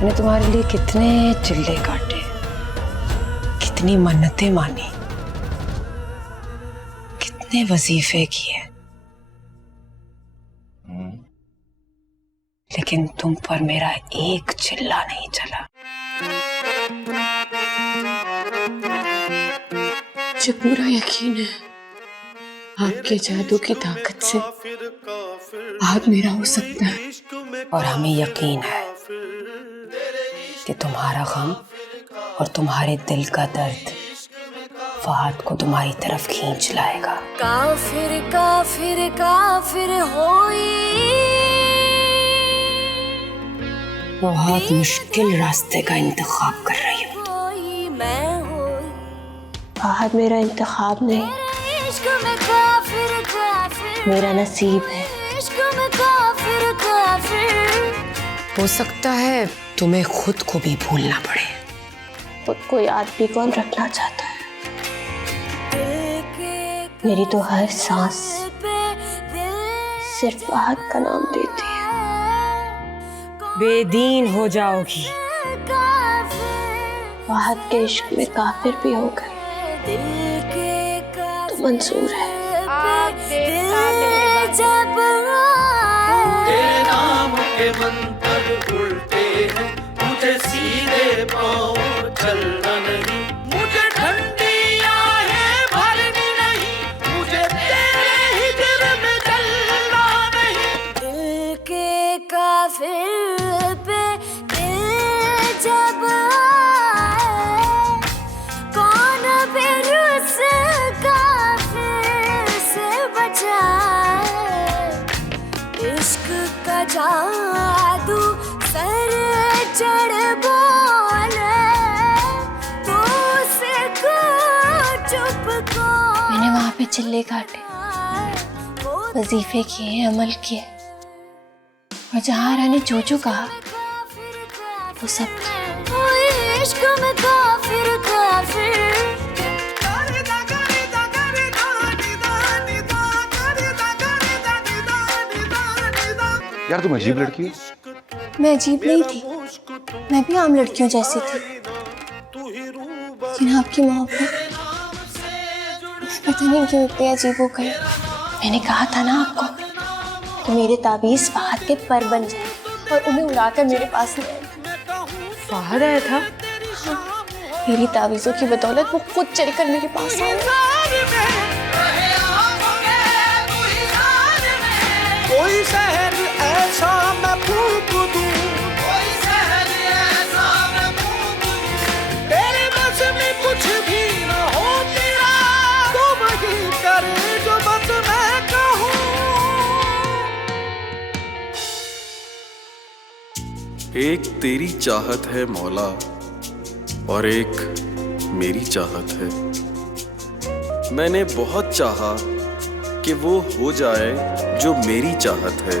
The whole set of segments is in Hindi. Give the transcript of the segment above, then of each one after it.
मैंने तुम्हारे लिए कितने चिल्ले काटे, कितनी मन्नतें मानी, कितने वजीफे किए, लेकिन तुम पर मेरा एक चिल्ला नहीं चला। मुझे पूरा यकीन है आपके जादू की ताकत से आप मेरा हो सकता है, और हमें यकीन है कि तुम्हारा गम और तुम्हारे दिल का दर्द फहद को तुम्हारी तरफ खींच लाएगा। काफिर काफिर काफिर होई, बहुत मुश्किल रास्ते का इंतखाब कर रही हूँ। फहद मेरा इंतखाब नहीं, मेरा नसीब है। हो सकता है तुम्हें खुद को भी भूलना पड़े। खुद को याद भी कौन रखना चाहता है? मेरी तो हर सांस सिर्फ फहद का नाम देती है। बेदीन हो जाओगी, फहद के इश्क में काफिर भी हो गए तो मंजूर है। तेरे नाम के मंत्र उल्टे हैं, मुझे सीधे पाँव चलना नहीं, मुझे ठंडी आहें भरनी नहीं, मुझे तेरे ही दिल में जलना नहीं। दिल के काफिर पे दिल जब आए, कौन फिर उस काफिर से बचाए। इश्क का जादू सर चढ़ बोले तो उसे को चुप को। मैंने वहां पे चिल्ले काटे, वजीफे किए, अमल किए, और जहाँ रानी जो जो कहा वो सब इश्क में काफिर काफिर। यार तुम अजीब लड़की हो। मैं अजीब नहीं थी, मैं भी आम लड़कियों जैसी थी, लेकिन आपकी मोहब्बत पता नहीं क्यों इतनी अजीब हो गई। मैंने कहा था ना आपको कि मेरे ताबीज फहद के पर बन जाए और उन्हें उड़ाकर मेरे पास ले आए। फहद आया था? हाँ, मेरी ताबीजों की बदौलत वो खुद चलकर मेरे पास आया। कोई शहर ऐसा मैं फूंक दूं, कोई शहर ऐसा मैं फूंक दूं, तेरे बस में कुछ भी न हो तेरा, तो वही करे जो बस मैं कहूं। एक तेरी चाहत है मौला और एक मेरी चाहत है। मैंने बहुत चाहा कि वो हो जाए जो मेरी चाहत है,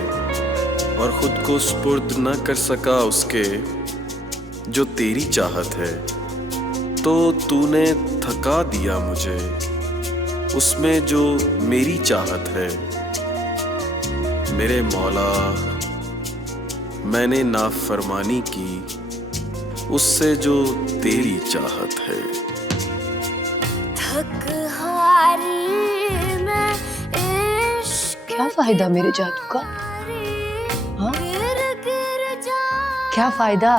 और खुद को सुपुर्द न कर सका उसके जो तेरी चाहत है, तो तूने थका दिया मुझे उसमें जो मेरी चाहत है। मेरे मौला, मैंने नाफरमानी की उससे जो तेरी चाहत है। थक हारी मैं क्या फायदा मेरे जादू का? हाँ? क्या फायदा?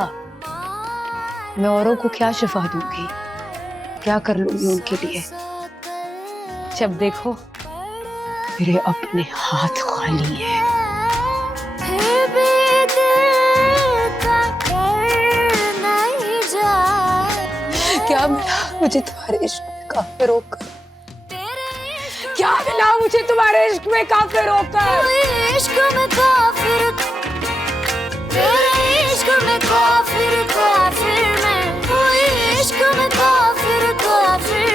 मैं औरों को क्या शिफा दूंगी, क्या कर लूंगी उनके लिए, जब देखो मेरे अपने हाथ खाली है। क्या मिला मुझे तुम्हारे इश्क में काफिर होकर? क्या मिला मुझे तुम्हारे इश्क में काफिर होकर? इश्क में काफिर, तेरे इश्क में काफिर काफिर मैं, कोई इश्क में काफिर काफिर।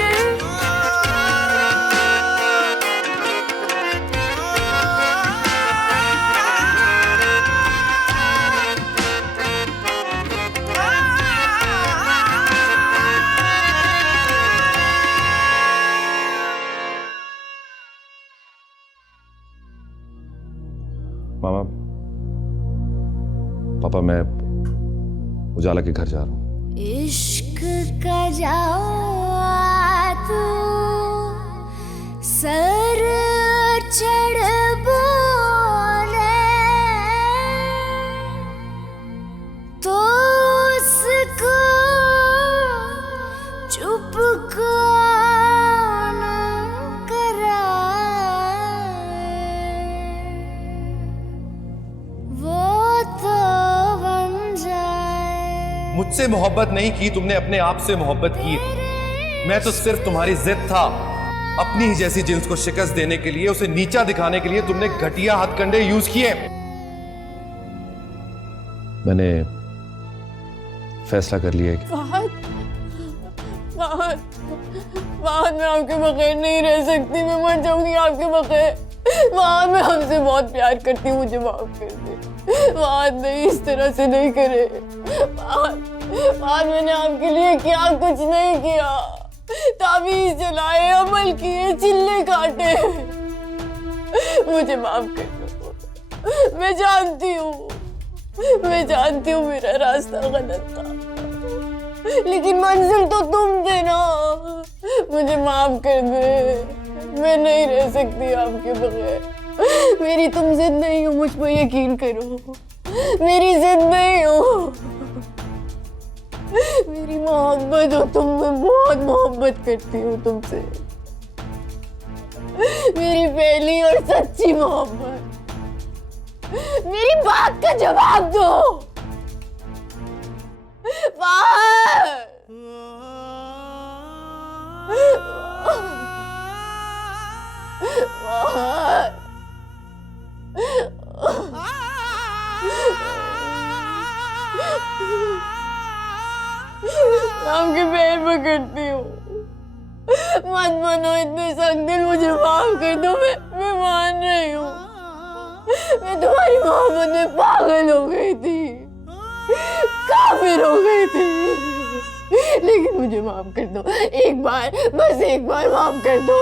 मामा, पापा मैं उजाला के घर जा रहा हूँ। इश्क का जाओ तू सर चढ़ बोले तो उसको चुप कौन कराए, वो तो बन जाए। मुझसे मोहब्बत नहीं की तुमने, अपने आप से मोहब्बत की। मैं तो सिर्फ तुम्हारी जिद था। अपनी ही जैसी जिन्स को शिकस्त देने के लिए, उसे नीचा दिखाने के लिए तुमने घटिया हथकंडे यूज किए। मैंने फैसला कर लिया है कि फहद, फहद, फहद, मैं आपके बगैर नहीं रह सकती, मैं मर जाऊंगी आपके बगैर। फहद, मैं आपसे बहुत प्यार करती हूँ, मुझे माफ कर दे। फहद, नहीं, इस तरह से नहीं करे। फहद, फहद, मैंने आपके लिए क्या कुछ नहीं किया। ताबीज़ जलाए, अमल किए, चिल्ले काटे। मुझे माफ कर दो। मैं जानती हूँ मेरा रास्ता गलत था, लेकिन मंजिल तो तुम थे ना। मुझे माफ कर दे, मैं नहीं रह सकती आपके बगैर। मेरी तुम जिद नहीं हो, मुझ पर यकीन करो। मेरी जिद नहीं हो, मेरी मोहब्बत हो तुम। मैं बहुत मोहब्बत करती हूँ तुमसे, मेरी पहली और सच्ची मोहब्बत। मेरी बात का जवाब दो। आपके पैर पकड़ती हूँ, मत बनो इतने सख्त दिल, मुझे माफ कर दो। मैं मान रही हूँ, मैं तुम्हारी मोहब्बत में पागल हो गई थी, काफिर हो गई थी, लेकिन मुझे माफ कर दो। एक बार, बस एक बार माफ कर दो।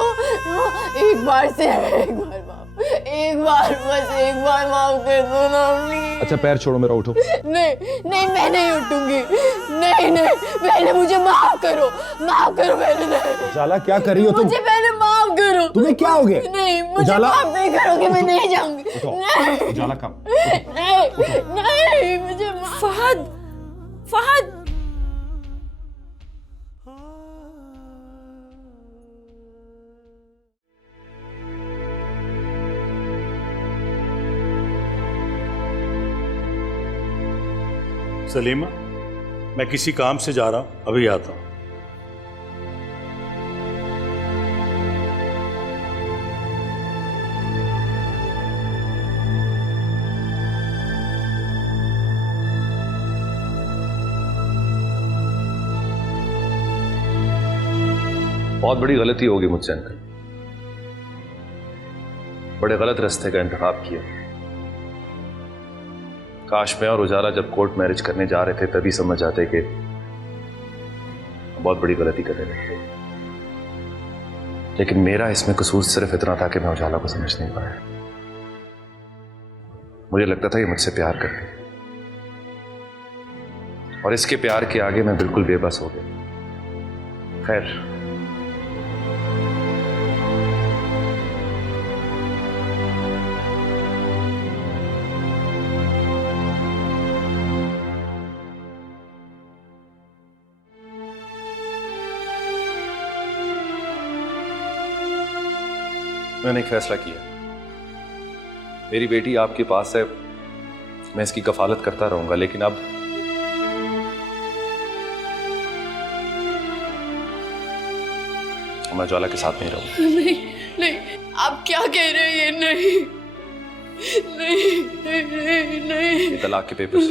एक बार से एक बार माफ, एक बार, बस एक बार माफ कर दो ना प्लीज। अच्छा पैर छोड़ो मेरा, उठो। नहीं नहीं, मैं नहीं उठूंगी। नहीं नहीं, पहले मुझे माफ करो, माफ करो पहले। नहीं, उजाला क्या कर रही हो तुम? मुझे पहले माफ करो। तुम्हें क्या हो गया? नहीं, मुझे उजाला, माफ नहीं करोगे, मैं नहीं जाऊंगी। नहीं, उजाला कम। नहीं, नहीं, मुझे फहद, फहद। सलीमा, मैं किसी काम से जा रहा हूं, अभी आता हूं। बहुत बड़ी गलती होगी मुझसे अंकल, बड़े गलत रास्ते का इंतखाब किया। काश मैं और उजाला जब कोर्ट मैरिज करने जा रहे थे तभी समझ आते कि बहुत बड़ी गलती कर रहे थे। लेकिन मेरा इसमें कसूर सिर्फ इतना था कि मैं उजाला को समझ नहीं पाया। मुझे लगता था ये मुझसे प्यार करती, और इसके प्यार के आगे मैं बिल्कुल बेबस हो गया। खैर, मैंने एक फैसला किया। मेरी बेटी आपके पास है, मैं इसकी कफालत करता रहूंगा, लेकिन अब मैं ज्वाला के साथ नहीं रहूंगा। नहीं नहीं, आप क्या कह रहे हैं? ये नहीं नहीं नहीं नहीं। ये तलाक के पेपर्स।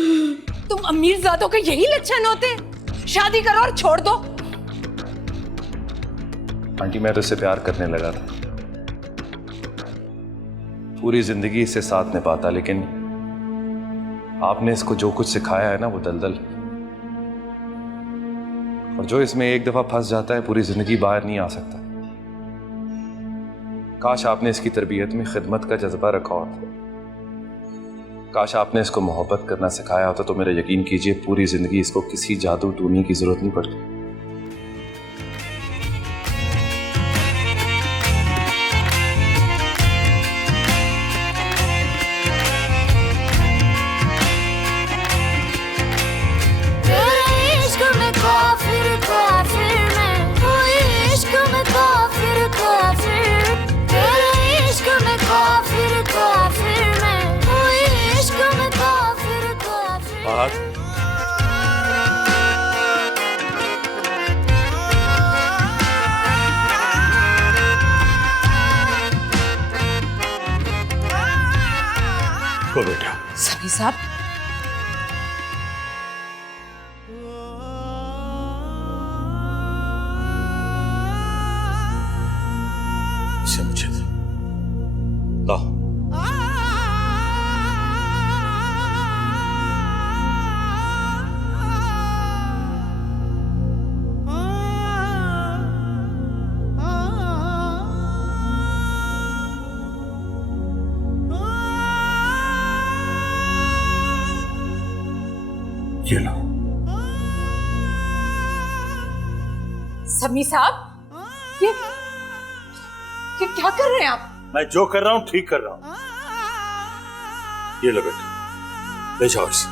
तुम अमीरजादों के यही लक्षण होते? शादी करो और छोड़ दो। आंटी, मैं तो इससे प्यार करने लगा था, पूरी जिंदगी इससे साथ निभाता, लेकिन आपने इसको जो कुछ सिखाया है ना, वो दलदल, और जो इसमें एक दफा फंस जाता है पूरी जिंदगी बाहर नहीं आ सकता। काश आपने इसकी तरबियत में खिदमत का जज्बा रखा होता, काश आपने इसको मोहब्बत करना सिखाया होता तो मेरा यकीन कीजिए पूरी जिंदगी इसको किसी जादू टूनी की जरूरत नहीं पड़ती। तेरे इश्क में काफिर काफिर मैं, कोई इश्क में काफिर काफिर। तेरे इश्क में काफिर काफिर मैं, कोई इश्क में काफिर काफिर। बात को बेटा सभी साहब, इसे मुझे दे। लाओ। ये लो। समी साहब, ये क्या कर रहे हैं आप? मैं जो कर रहा हूं ठीक कर रहा हूं। ये लो बेटा, ले जाओ इसे।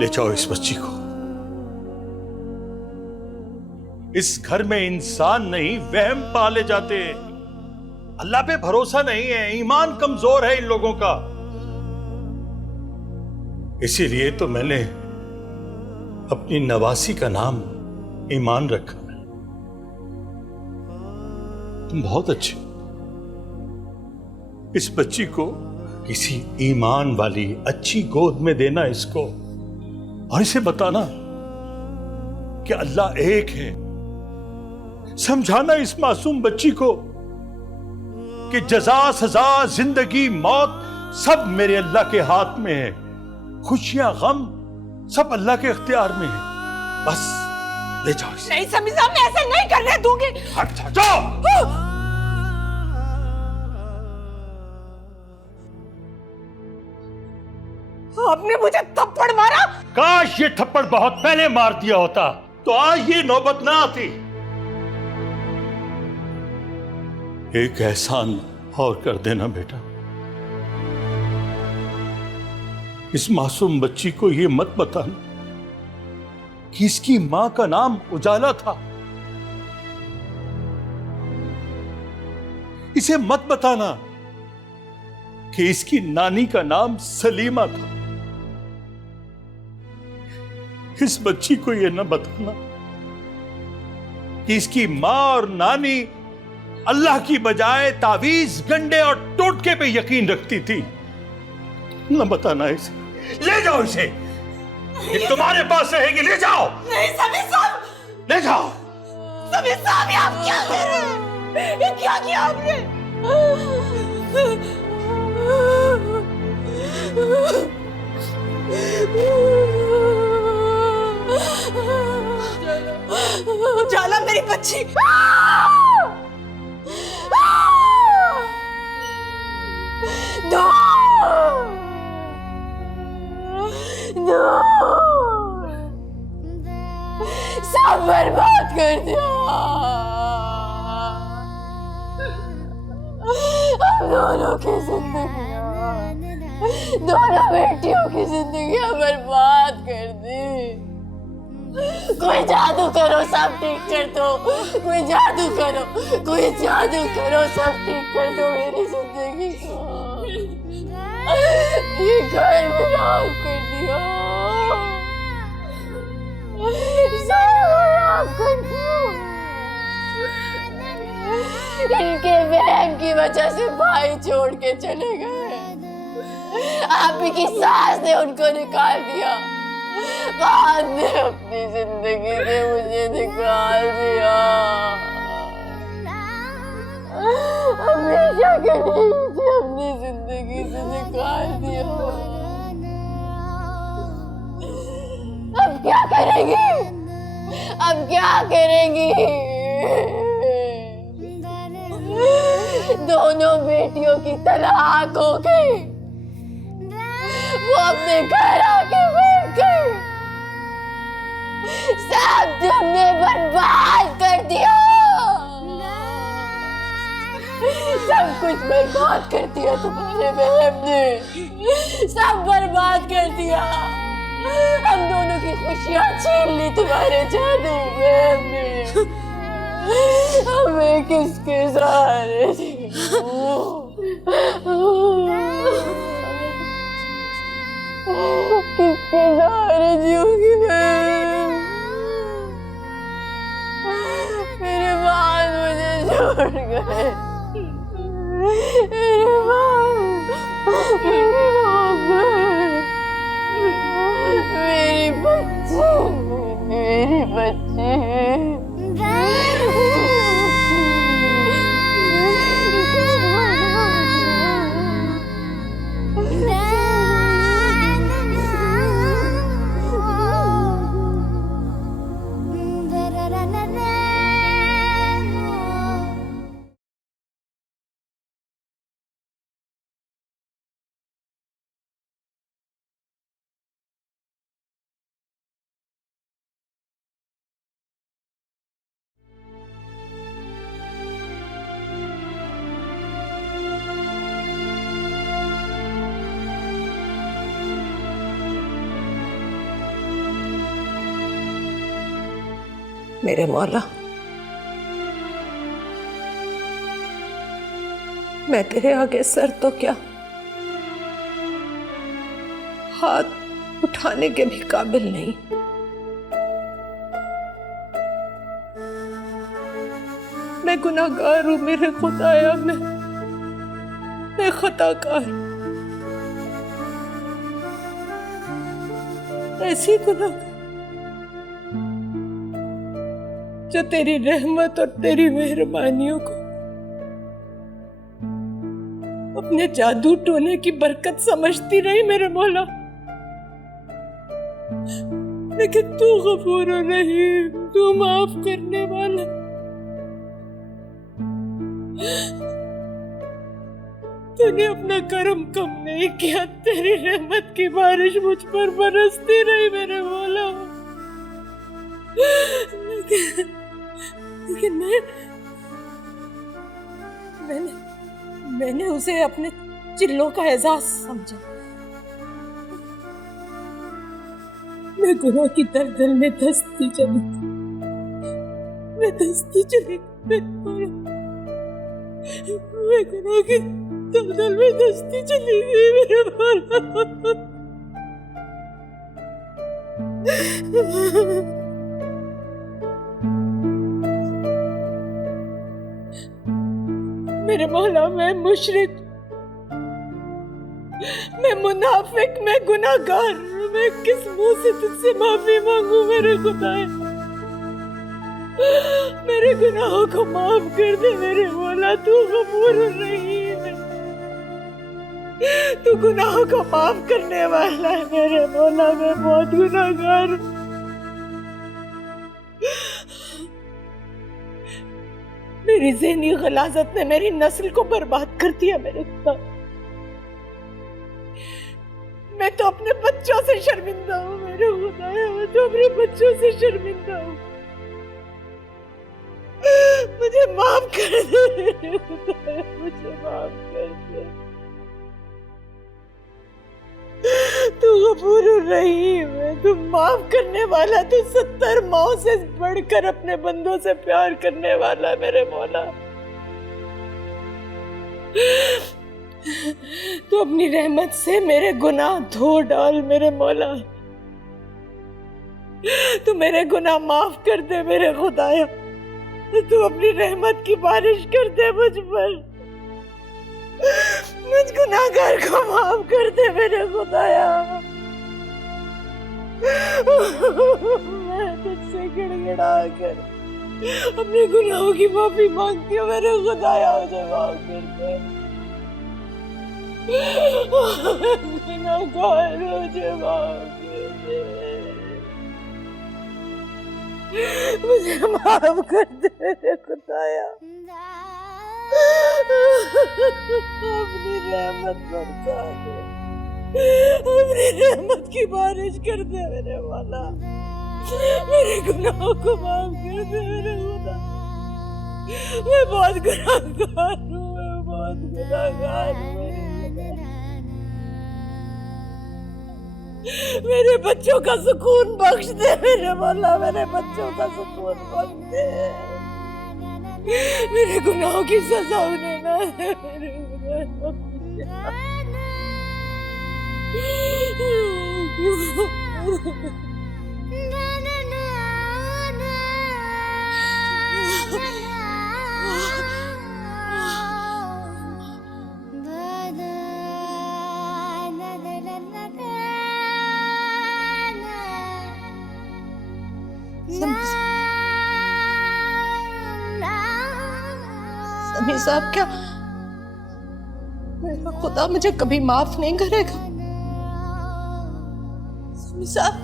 ले जाओ इस बच्ची को। इस घर में इंसान नहीं वहम पाले जाते हैं। अल्लाह पे भरोसा नहीं है, ईमान कमजोर है इन लोगों का। इसीलिए तो मैंने अपनी नवासी का नाम ईमान रखा है। तुम बहुत अच्छे। इस बच्ची को किसी ईमान वाली अच्छी गोद में देना इसको, और इसे बताना कि अल्लाह एक है। समझाना इस मासूम बच्ची को कि जजा सजा जिंदगी मौत सब मेरे अल्लाह के हाथ में है। खुशियां गम सब अल्लाह के इख्तियार में है। बस ले जाओ इसे। नहीं समी साहब, मैं ऐसे नहीं करने दूंगी। हट जाओ। आपने मुझे थप्पड़ मारा। काश ये थप्पड़ बहुत पहले मार दिया होता तो आज ये नौबत ना आती। एक एहसान और कर देना बेटा, इस मासूम बच्ची को ये मत बताना कि इसकी मां का नाम उजाला था। इसे मत बताना कि इसकी नानी का नाम सलीमा था। इस बच्ची को यह न बताना कि इसकी मां और नानी अल्लाह की बजाय तावीज गंडे और टोटके पे यकीन रखती थी। न बताना इसे। ले जाओ इसे, ये तुम्हारे पास रहेगी। ले जाओ। नहीं समी साहब, ले जाओ। समी साहब, ये आप क्या कर रहे हैं? ये क्या किया आपने? उजाला मेरी बच्ची। दो सब बर्बाद कर दिया। हम दोनों की जिंदगी, दोनों बेटियों की जिंदगी बर्बाद कर दी। कोई जादू करो, सब ठीक कर दो। कोई जादू करो, कोई जादू करो, सब ठीक कर दो मेरी जिंदगी को। ये घर खराब कर दिया, खराब कर दिया। इनके बहन की वजह से भाई छोड़ के चले गए। आप की सास ने उनको निकाल दिया। बाद में अपनी जिंदगी से मुझे निकाल दिया। हमेशा के लिए मुझे अपनी जिंदगी से निकाल दिया। क्या करेगी? अब क्या करेगी? दोनों बेटियों की तलाक हो गई, वो अपने घर आके बैठ गई। सब तुमने बर्बाद कर दिया, सब कुछ बर्बाद कर दिया तुम्हारे बहन ने, सब बर्बाद कर दिया। हम दोनों की खुशियां छीन ली तुम्हारे जादू बहन ने। हमें किसके सहारे किसके सहारे जियोगी मैं? मेरे बाल मुझे छोड़ गए, मेरे बाल, मेरी बच्ची, मेरी बच्ची। मेरे मौला, मैं तेरे आगे सर तो क्या हाथ उठाने के भी काबिल नहीं। मैं गुनाहगार हूं मेरे खुदाया, मैं खताकार, ऐसी गुनाहगार जो तेरी रहमत और तेरी मेहरबानियों को अपने जादू टोने की बरकत समझती रही मेरे मौला। लेकिन तू गफूर रहीम, तू माफ करने वाला, तूने अपना करम कम नहीं किया। तेरी रहमत की बारिश मुझ पर बरसती रही मेरे मौला। लेकिन मैंने उसे अपने चिल्लों का एहसास समझा। मैं गुनाह की दलदल में धंसती चली, मैं धंसती चली, मैं गुनाह की दलदल में धंसती चली गई मेरे मौला। मेरे मौला, मैं मुशरिक, मैं मुनाफिक, मैं गुनाहगार, मैं किस मुंह से तुझसे माफी मांगू मेरे खुदा? मेरे गुनाहों को माफ कर दे मेरे मौला, तू गफूर रहीम है, तू गुनाहों को माफ करने वाला है मेरे मौला। मैं बहुत गुनाहगार हूं, मेरी ज़हनी गलाजत ने मेरी नस्ल को बर्बाद कर दिया मेरे खुदा। मैं तो अपने बच्चों से शर्मिंदा हूँ मेरे खुदाया, मैं तो अपने बच्चों से शर्मिंदा हूँ। मुझे माफ कर दे मेरे खुदाया, मुझे माफ कर दे। तू गफूर रहीम है, तू माफ करने वाला, तू 70 माओं से बढ़कर अपने बंदों से प्यार करने वाला मेरे मौला। तू अपनी रहमत से मेरे गुनाह धो डाल मेरे मौला, तू मेरे गुनाह माफ कर दे मेरे खुदाया, तू अपनी रहमत की बारिश कर दे मुझ पर, मुझ गुनाहगार को माफ कर दे मेरे खुदाया। मैं तुझसे गिड़गिड़ा कर अपने गुनाहों की माफी मांगती हूँ मेरे खुदाया, मुझे माफ कर दे। गुनाहगार मुझे माफ कर दे। मुझे माफ कर दे मेरे खुदाया, अपनी रहमत बरसा दे, अपनी रहमत की बारिश कर दे मेरे मौला, मेरे गुनाहों को माफ कर दे मेरे खुदा। मैं बहुत गुनाहगार हूँ, मैं बहुत गुनाहगार हूँ मेरे बच्चों का सुकून बख्श दे मेरे मौला, मेरे बच्चों का सुकून बख्श दे, मेरे गुनाहों की सजा उन्हें ना दे, मेरे गुनाहों समीर साहब, क्या मेरा खुदा मुझे कभी माफ नहीं करेगा? समीर साहब,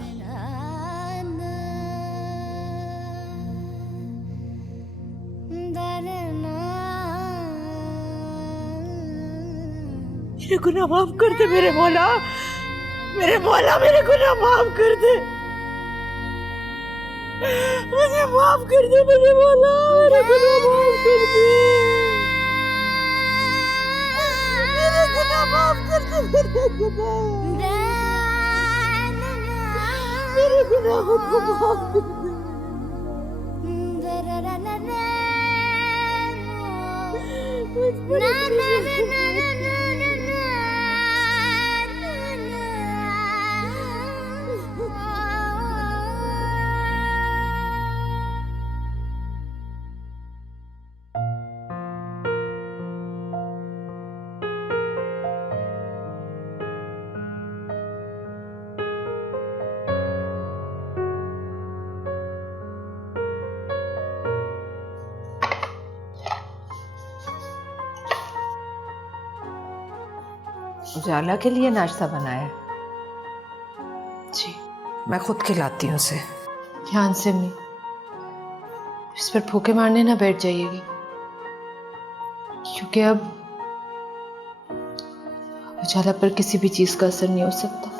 मेरे गुनाह माफ कर दे मेरे मौला, मेरे मौला, मेरे गुनाह माफ कर दे, मुझे माफ कर दे मेरे मौला, मेरे गुनाह माफ कर दे, मेरे गुनाह माफ कर दे, मेरे गुनाहों को माफ कर दे, उजाला के लिए नाश्ता बनाया? जी, मैं खुद खिलाती हूँ उसे। ध्यान से नहीं, इस पर फूके मारने ना बैठ जाइएगी, क्योंकि अब उजाला पर किसी भी चीज का असर नहीं हो सकता।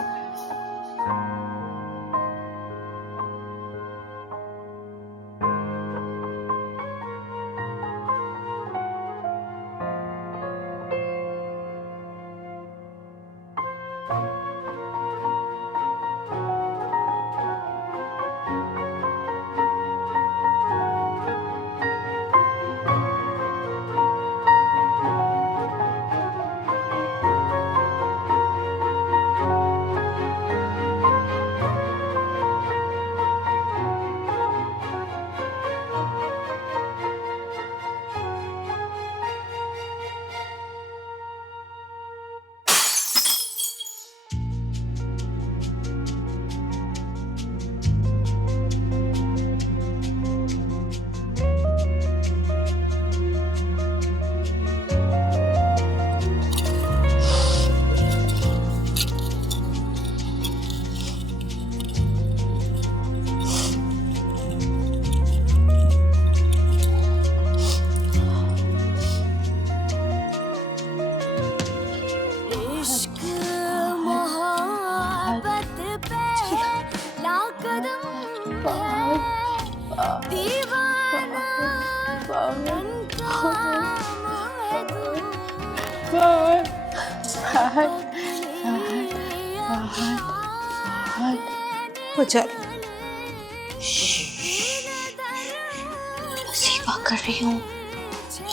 सेवा कर रही हूँ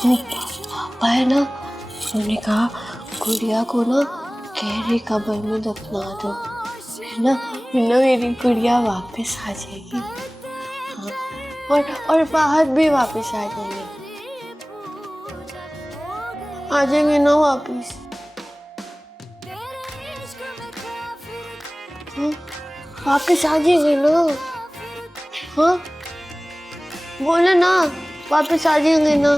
तो पापा है ना, उन्होंने कहा गुड़िया को ना गहरी कब्र में दफना दो, है ना, मेरी गुड़िया वापस आ जाएगी। हाँ, और फहद भी वापस आ जाएंगे ना वापस। हाँ, वापस आ जाएंगे ना। हाँ, बोले ना वापस आ जाएंगे ना।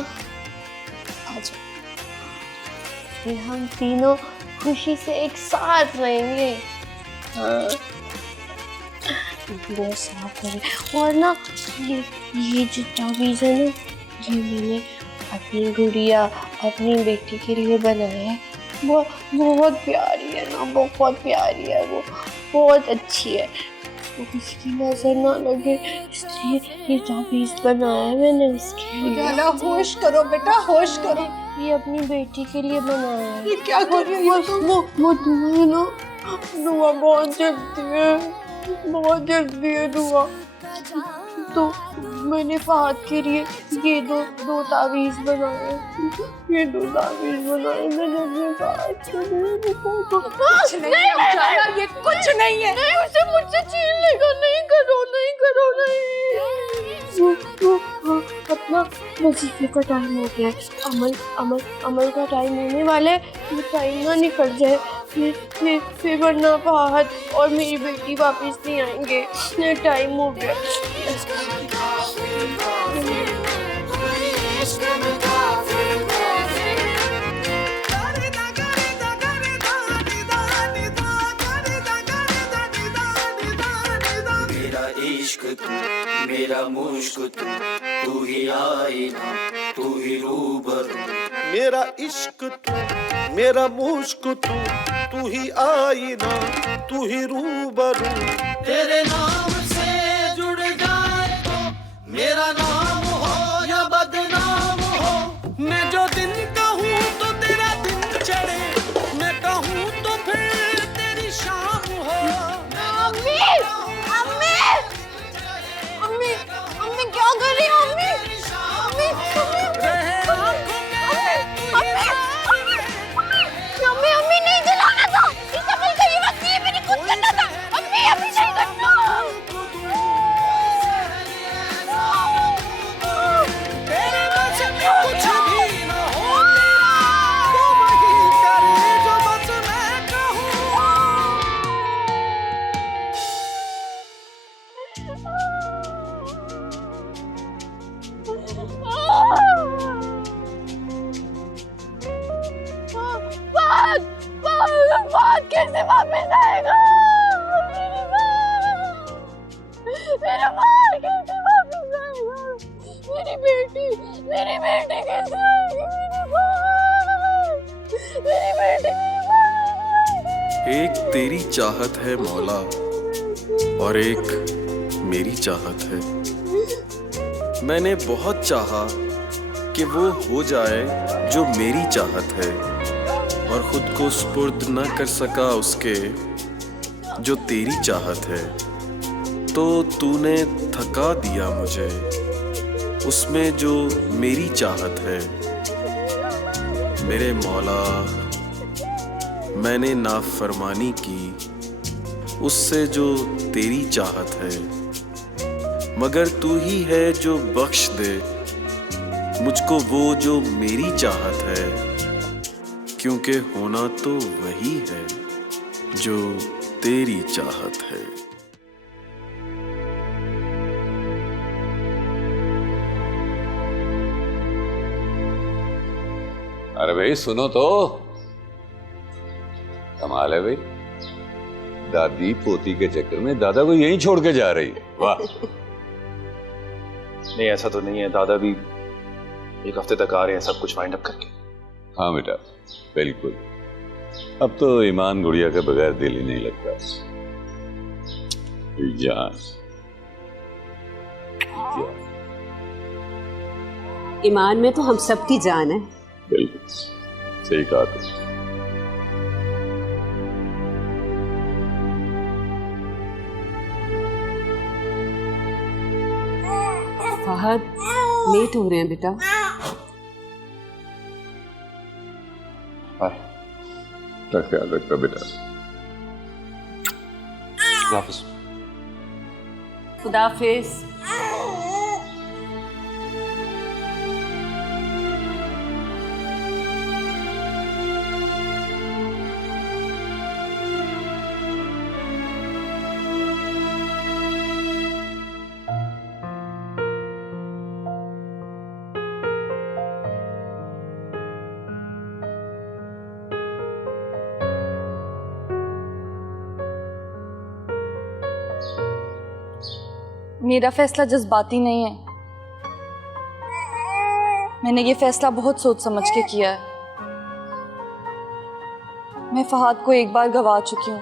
फिर हम तीनों खुशी से एक साथ रहेंगे। हाँ, वो साफ करें। और ना ये जो तावीज़ है ना, ये मैंने अपनी गुड़िया, अपनी बेटी के लिए बनाया है। वो बहुत प्यारी है ना, बहुत प्यारी है, वो बहुत अच्छी है। वो किसी की नजर ना लगे इसलिए ये तावीज़ बनाया है मैंने उसके लिए। जाना, होश करो बेटा, होश करो। ये अपनी बेटी के लिए बनाया है। ये क्या कर रही हो तुम? वो दुआ है ना, दुआ बहुत जल्दी है, बहुत जल्दी है दुआ। तो मैंने फहद के लिए ये दो तावीज़ बनाए, ये 2 तावीज़ बनाए मैंने अपने फहद के लिए। कुछ नहीं है जाना, ये कुछ नहीं है। नहीं, उसे मुझसे छीन लेगा। नहीं करो, नहीं करो, नहीं। अपना वजीफे का टाइम हो गया है, अमल का टाइम होने वाला है। ये टाइम ना निकल जाए, फिर वरना फहद और मेरी बेटी वापस नहीं आएंगे। ये टाइम हो गया। मेरा इश्क तू, मेरा मुश्क तू ही आईना, तू ही रूबरू। मेरा इश्क तू, मेरा मुश्क तू ही आईना, तू ही रूबरू। तेरे नाम से जुड़ जाए तो मेरा नाम हो या बदनाम हो। मैं जो दिन कहूँ तो तेरा दिन चढ़े, मैं कहूँ तो फिर तेरी शाम हो। अम्मी अम्मी अम्मी अम्मी क्या कर रही हो अम्मी? अम्मी अम्मी अम्मी नहीं जलाना था, इस अमल का ये वक्त नहीं है, मैंने खुद करना था। अम्मी अभी नहीं करना। तेरे बस में कुछ भी न हो तेरा, तो वही करे जो बस मैं कहूँ। बात कैसे वापस आएगा? मेरा बाल कैसे वापस आएगा? मेरी बेटी कैसे आएगी? मेरी बेटी एक तेरी चाहत है मौला और एक मेरी चाहत है। मैंने बहुत चाहा कि वो हो जाए जो मेरी चाहत है, और खुद को सुपुर्द न कर सका उसके जो तेरी चाहत है। तो तूने थका दिया मुझे उसमें जो मेरी चाहत है। मेरे मौला, मैंने नाफरमानी की उससे जो तेरी चाहत है, मगर तू ही है जो बख्श दे मुझको वो जो मेरी चाहत है। क्योंकि होना तो वही है जो तेरी चाहत है। अरे भाई सुनो तो, कमाल है भाई, दादी पोती के चक्कर में दादा को यहीं छोड़ के जा रही है। वाह। नहीं ऐसा तो नहीं है, दादा भी 1 हफ्ते तक आ रहे हैं सब कुछ वाइंड अप करके। हाँ बेटा बिल्कुल, अब तो ईमान गुड़िया के बगैर दिल ही नहीं लगता। जान ईमान में तो हम सबकी जान है। बिल्कुल सही कहा तुम। फहद लेट हो रहे हैं बेटा। का ख्याल रखना बेटा। वापस खुदाफिज। मेरा फैसला जज्बाती नहीं है। मैंने ये फैसला बहुत सोच समझ के किया है। मैं फहाद को एक बार गवा चुकी हूँ,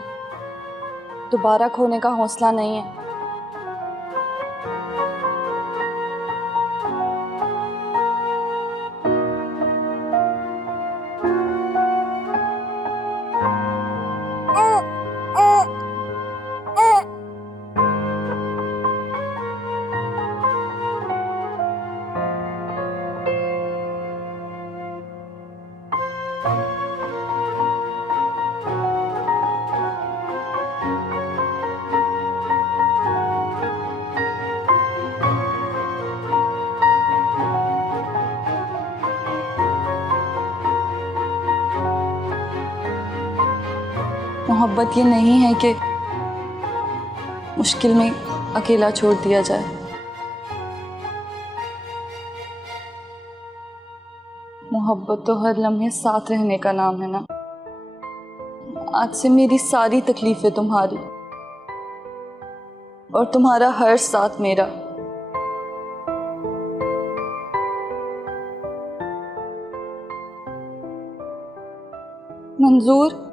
दोबारा खोने का हौसला नहीं है। मोहब्बत ये नहीं है कि मुश्किल में अकेला छोड़ दिया जाए। मोहब्बत तो हर लम्हे साथ रहने का नाम है ना। आज से मेरी सारी तकलीफें तुम्हारी और तुम्हारा हर साथ मेरा। मंजूर?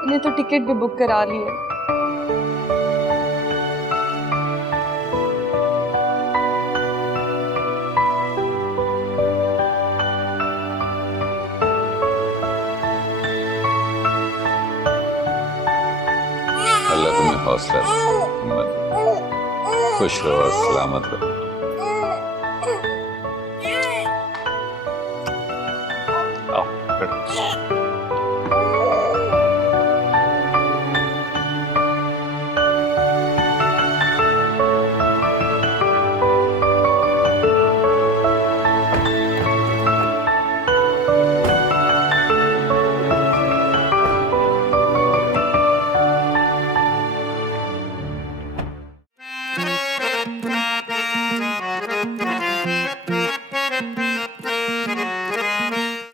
मैंने तो टिकट भी बुक करा ली है। अल्लाह तुम्हें हौसला दे, हिम्मत दे। खुश रहो और सलामत रहो। आओ बैठो।